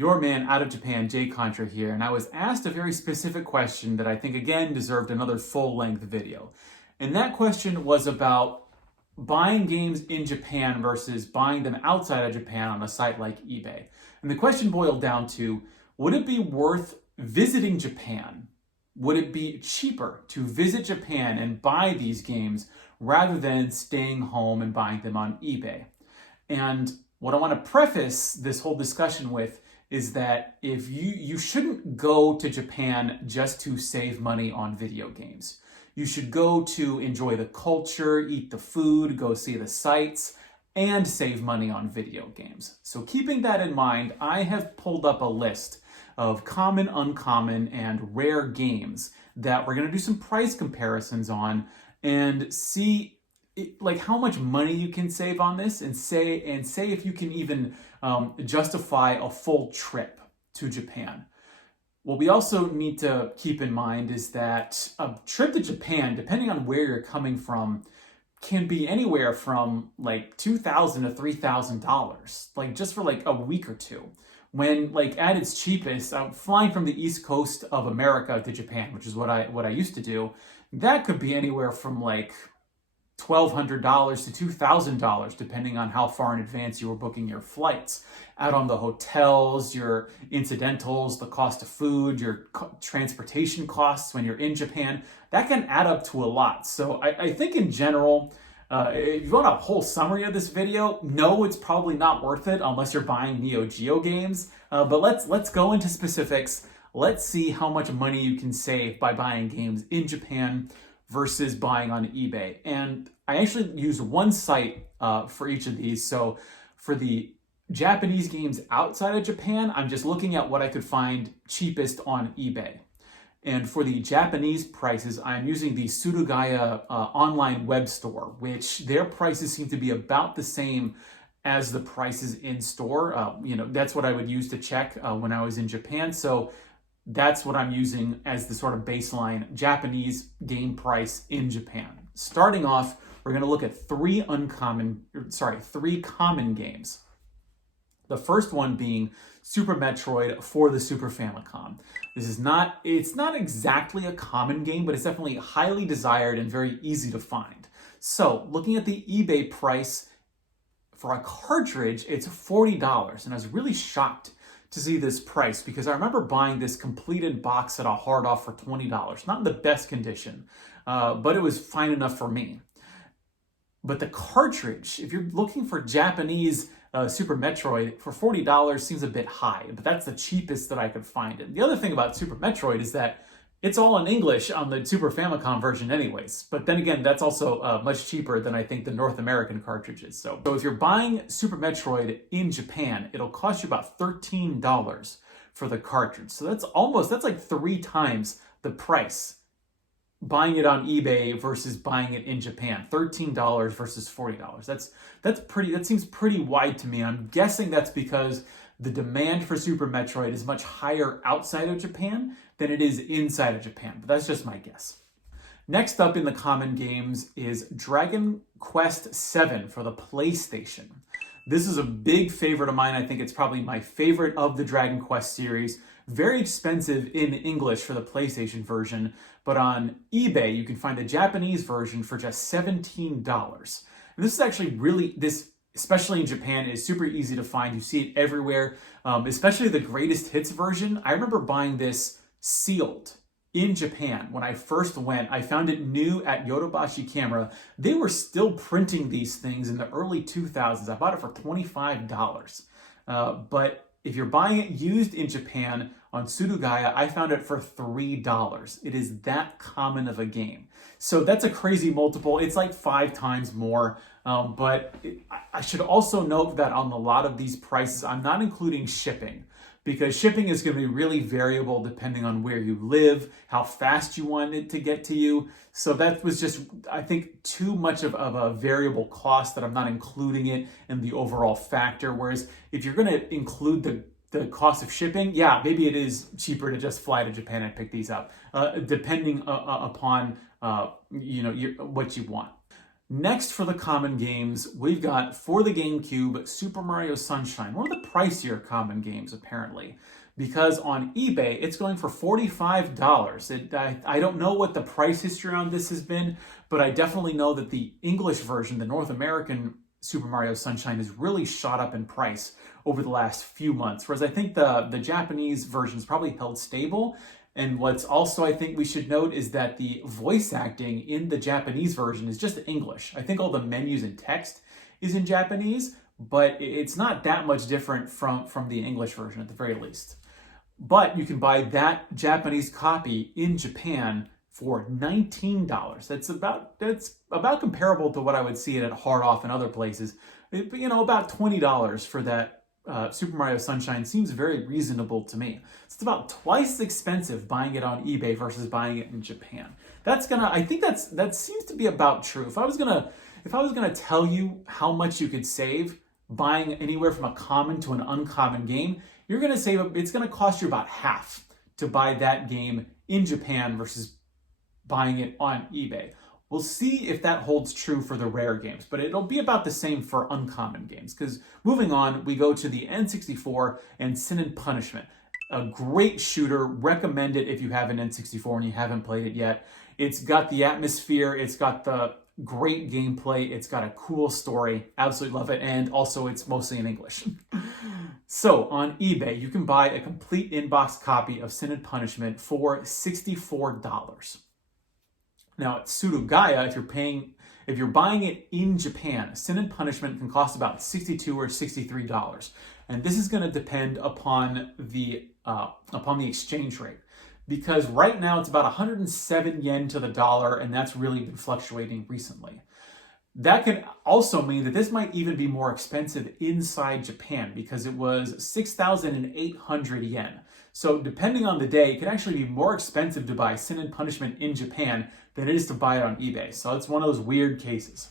Your man out of Japan, Jay Contra here, and I was asked a very specific question that I think again deserved another full-length video. And that question was about buying games in Japan versus buying them outside of Japan on a site like eBay. And the question boiled down to, would it be worth visiting Japan? Would it be cheaper to visit Japan and buy these games rather than staying home and buying them on eBay? And what I want to preface this whole discussion with is that if you shouldn't go to Japan just to save money on video games. You should go to enjoy the culture, eat the food, go see the sights, and save money on video games. So keeping that in mind, I have pulled up a list of common, uncommon, and rare games that we're going to do some price comparisons on and see like how much money you can save on this and say if you can even justify a full trip to Japan. What we also need to keep in mind is that a trip to Japan, depending on where you're coming from, can be anywhere from like $2,000 to $3,000, like just for like a week or two. When like at its cheapest, flying from the East Coast of America to Japan, which is what I used to do, that could be anywhere from like $1,200 to $2,000, depending on how far in advance you were booking your flights. Out on the hotels, your incidentals, the cost of food, your transportation costs when you're in Japan, that can add up to a lot. So I think in general, if you want a whole summary of this video, no, it's probably not worth it unless you're buying Neo Geo games. But let's go into specifics. Let's see how much money you can save by buying games in Japan versus buying on eBay. And I actually used one site for each of these. So for the Japanese games outside of Japan, I'm just looking at what I could find cheapest on eBay. And for the Japanese prices, I'm using the Surugaya online web store, which their prices seem to be about the same as the prices in store. That's what I would use to check when I was in Japan. So that's what I'm using as the sort of baseline Japanese game price in Japan. Starting off, we're going to look at three common games. The first one being Super Metroid for the Super Famicom. It's not exactly a common game, but it's definitely highly desired and very easy to find. So looking at the eBay price for a cartridge, it's $40. And I was really shocked to see this price because I remember buying this completed box at a hard off for $20. Not in the best condition, but it was fine enough for me. But the cartridge, if you're looking for Japanese Super Metroid, for $40 seems a bit high, but that's the cheapest that I could find it. The other thing about Super Metroid is that it's all in English on the Super Famicom version anyways. But then again, that's also much cheaper than I think the North American cartridges. So if you're buying Super Metroid in Japan, it'll cost you about $13 for the cartridge. So that's like 3 times the price buying it on eBay versus buying it in Japan. $13 versus $40. That seems pretty wide to me. I'm guessing that's because the demand for Super Metroid is much higher outside of Japan than it is inside of Japan, but that's just my guess. Next up in the common games is Dragon Quest VII for the PlayStation. This is a big favorite of mine. I think it's probably my favorite of the Dragon Quest series. Very expensive in English for the PlayStation version, but on eBay you can find the Japanese version for just $17. And this is actually especially in Japan, is super easy to find. You see it everywhere, especially the greatest hits version. I remember buying this sealed in Japan. When I first went, I found it new at Yodobashi Camera. They were still printing these things in the early 2000s. I bought it for $25. But if you're buying it used in Japan on Surugaya, I found it for $3. It is that common of a game. So that's a crazy multiple. It's like 5 times more. But I should also note that on a lot of these prices, I'm not including shipping, because shipping is going to be really variable depending on where you live, how fast you want it to get to you. So that was just, I think, too much of a variable cost that I'm not including it in the overall factor. Whereas if you're going to include the cost of shipping, yeah, maybe it is cheaper to just fly to Japan and pick these up, depending upon what you want. Next for the common games, we've got for the GameCube, Super Mario Sunshine, one of the pricier common games apparently, because on eBay it's going for $45. I don't know what the price history on this has been, but I definitely know that the English version, the North American Super Mario Sunshine, has really shot up in price over the last few months, whereas I think the Japanese version is probably held stable. And what's also I think we should note is that the voice acting in the Japanese version is just English. I think all the menus and text is in Japanese, but it's not that much different from the English version at the very least. But you can buy that Japanese copy in Japan for $19. That's about comparable to what I would see it at Hard Off and other places. You know, about $20 for that Super Mario Sunshine seems very reasonable to me. It's about twice as expensive buying it on eBay versus buying it in Japan. I think that seems to be about true. If I was gonna tell you how much you could save buying anywhere from a common to an uncommon game, you're gonna save. It's gonna cost you about half to buy that game in Japan versus buying it on eBay. We'll see if that holds true for the rare games, but it'll be about the same for uncommon games. Because moving on, we go to the N64 and Sin and Punishment. A great shooter, recommend it if you have an N64 and you haven't played it yet. It's got the atmosphere, it's got the great gameplay, it's got a cool story, absolutely love it, and also it's mostly in English. So on eBay, you can buy a complete in-box copy of Sin and Punishment for $64. Now at Surugaya, if you're buying it in Japan, Sin and Punishment can cost about $62 or $63, and this is going to depend upon the exchange rate, because right now it's about 107 yen to the dollar, and that's really been fluctuating recently. That could also mean that this might even be more expensive inside Japan, because it was 6,800 yen. So depending on the day, it could actually be more expensive to buy Sin and Punishment in Japan than it is to buy it on eBay. So it's one of those weird cases.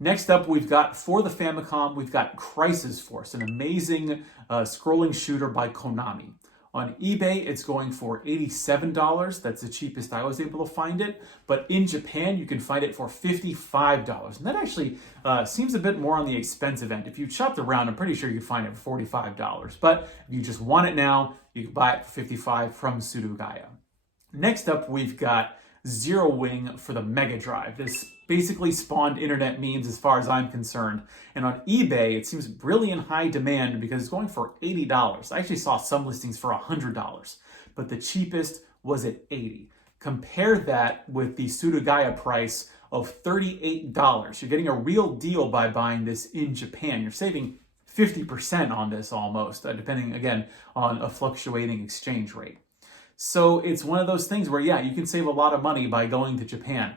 Next up, we've got for the Famicom, we've got Crisis Force, an amazing scrolling shooter by Konami. On eBay, it's going for $87. That's the cheapest I was able to find it. But in Japan, you can find it for $55. And that actually seems a bit more on the expensive end. If you shopped around, I'm pretty sure you can find it for $45. But if you just want it now, you can buy it for $55 from Surugaya. Next up, we've got Zero Wing for the Mega Drive. This basically spawned internet memes as far as I'm concerned. And on eBay, it seems really in high demand because it's going for $80. I actually saw some listings for $100, but the cheapest was at $80. Compare that with the Surugaya price of $38. You're getting a real deal by buying this in Japan. You're saving 50% on this almost, depending again on a fluctuating exchange rate. So it's one of those things where, yeah, you can save a lot of money by going to Japan.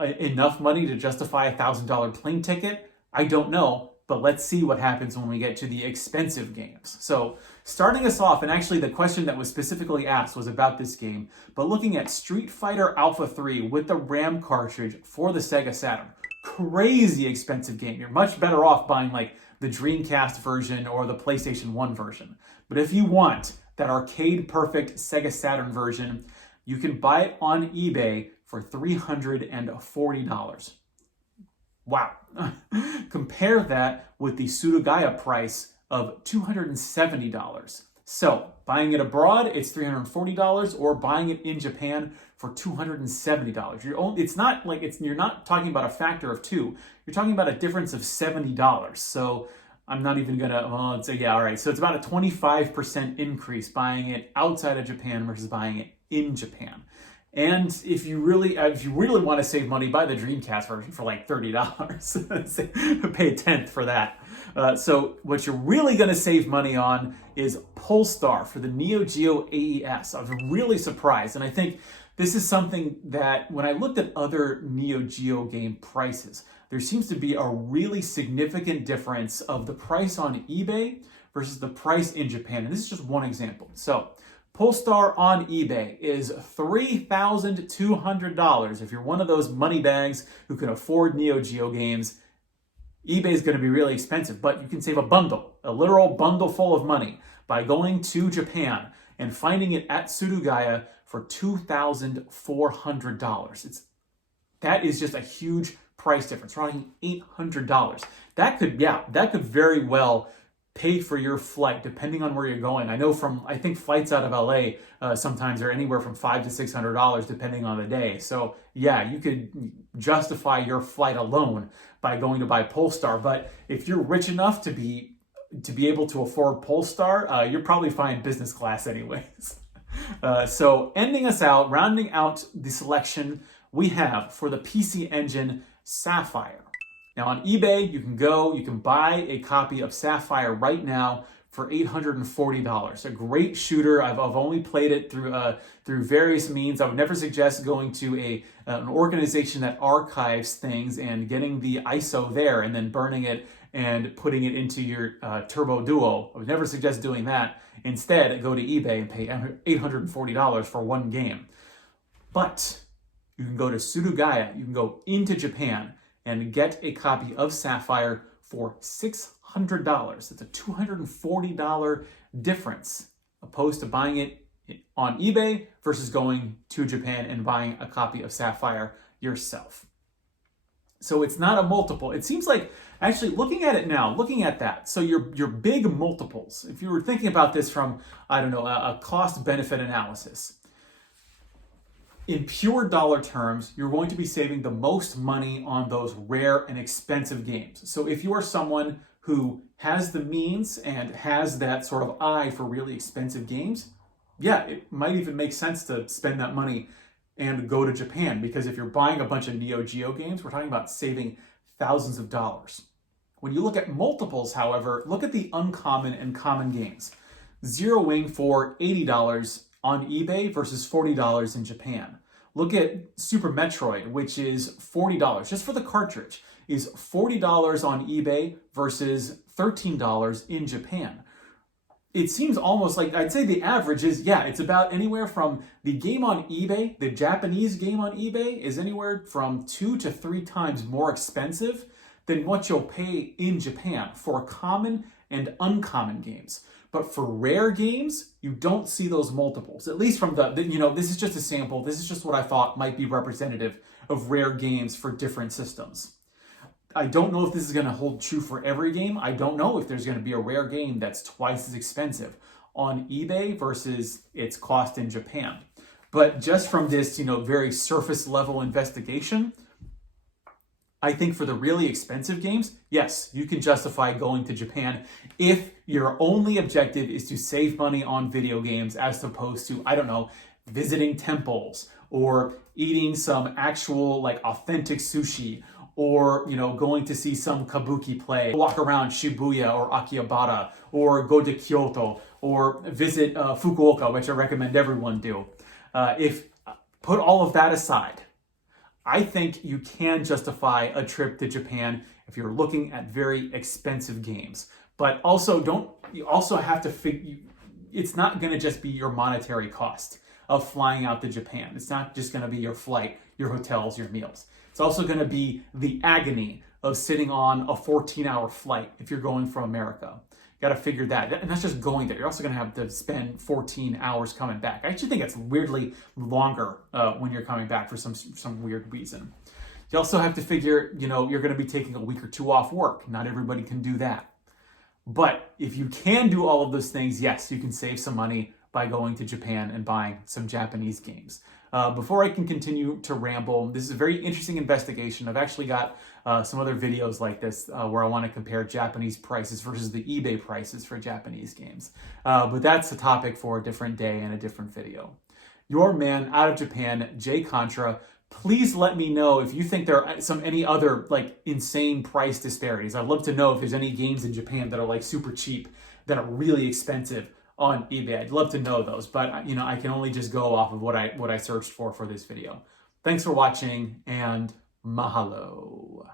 Enough money to justify a $1,000 plane ticket? I don't know, but let's see what happens when we get to the expensive games. So starting us off, and actually the question that was specifically asked was about this game, but looking at Street Fighter Alpha 3 with the RAM cartridge for the Sega Saturn. Crazy expensive game. You're much better off buying like the Dreamcast version or the PlayStation 1 version. But if you want that arcade perfect Sega Saturn version, you can buy it on eBay for $340. Wow. Compare that with the Surugaya price of $270. So buying it abroad, it's $340, or buying it in Japan for $270. You're not talking about a factor of 2. You're talking about a difference of $70. So I'm not even gonna, yeah, all right. So it's about a 25% increase buying it outside of Japan versus buying it in Japan. And if you really want to save money, buy the Dreamcast version for like $30. Pay a tenth for that. So what you're really going to save money on is Polestar for the Neo Geo AES. I was really surprised, and I think this is something that when I looked at other Neo Geo game prices, there seems to be a really significant difference of the price on eBay versus the price in Japan. And this is just one example. So Polestar on eBay is $3,200. If you're one of those money bags who can afford Neo Geo games, eBay is going to be really expensive, but you can save a literal bundle full of money by going to Japan and finding it at Surugaya for $2,400. That is just a huge price difference. We're talking $800. That could very well pay for your flight, depending on where you're going. I know I think flights out of LA sometimes are anywhere from $500 to $600, depending on the day. So yeah, you could justify your flight alone by going to buy Polestar. But if you're rich enough to be able to afford Polestar, you're probably flying business class anyways. So ending us out, rounding out the selection we have for the PC Engine Sapphire. Now on eBay, you can buy a copy of Sapphire right now for $840. A great shooter. I've only played it through various means. I would never suggest going to an organization that archives things and getting the ISO there and then burning it and putting it into your Turbo Duo. I would never suggest doing that. Instead, go to eBay and pay $840 for one game. But you can go to Surugaya, you can go into Japan and get a copy of Sapphire for $600. That's a $240 difference opposed to buying it on eBay versus going to Japan and buying a copy of Sapphire yourself. So it's not a multiple. It seems like, actually looking at it now, looking at that, so your big multiples, if you were thinking about this from, I don't know, a cost-benefit analysis, in pure dollar terms, you're going to be saving the most money on those rare and expensive games. So if you are someone who has the means and has that sort of eye for really expensive games, yeah, it might even make sense to spend that money and go to Japan, because if you're buying a bunch of Neo Geo games, we're talking about saving thousands of dollars. When you look at multiples, however, look at the uncommon and common games. Zero Wing for $80 on eBay versus $40 in Japan. Look at Super Metroid, which is $40 just for the cartridge, is $40 on eBay versus $13 in Japan. It seems almost like, I'd say the average is, yeah, it's about anywhere from the game on eBay, the Japanese game on eBay is anywhere from 2 to 3 times more expensive than what you'll pay in Japan for common and uncommon games. But for rare games, you don't see those multiples, at least from this is just a sample. This is just what I thought might be representative of rare games for different systems. I don't know if this is going to hold true for every game. I don't know if there's going to be a rare game that's twice as expensive on eBay versus its cost in Japan. But just from this, very surface level investigation, I think for the really expensive games, yes, you can justify going to Japan if your only objective is to save money on video games as opposed to, I don't know, visiting temples or eating some actual authentic sushi, or going to see some kabuki play, walk around Shibuya or Akihabara, or go to Kyoto, or visit Fukuoka, which I recommend everyone do. Put all of that aside, I think you can justify a trip to Japan if you're looking at very expensive games. But you also have to figure, it's not going to just be your monetary cost of flying out to Japan. It's not just going to be your flight, your hotels, your meals. It's also going to be the agony of sitting on a 14-hour flight if you're going from America. You got to figure that. And that's just going there. You're also going to have to spend 14 hours coming back. I actually think it's weirdly longer when you're coming back for some weird reason. You also have to figure, you're going to be taking a week or 2 off work. Not everybody can do that. But if you can do all of those things, yes, you can save some money by going to Japan and buying some Japanese games. Before I can continue to ramble, this is a very interesting investigation. I've actually got some other videos like this where I want to compare Japanese prices versus the eBay prices for Japanese games. But that's a topic for a different day and a different video. Your man out of Japan, Jay Contra. Please let me know if you think there are any other insane price disparities. I'd love to know if there's any games in Japan that are super cheap, that are really expensive on eBay. I'd love to know those, but I can only just go off of what I searched for this video. Thanks for watching, and mahalo.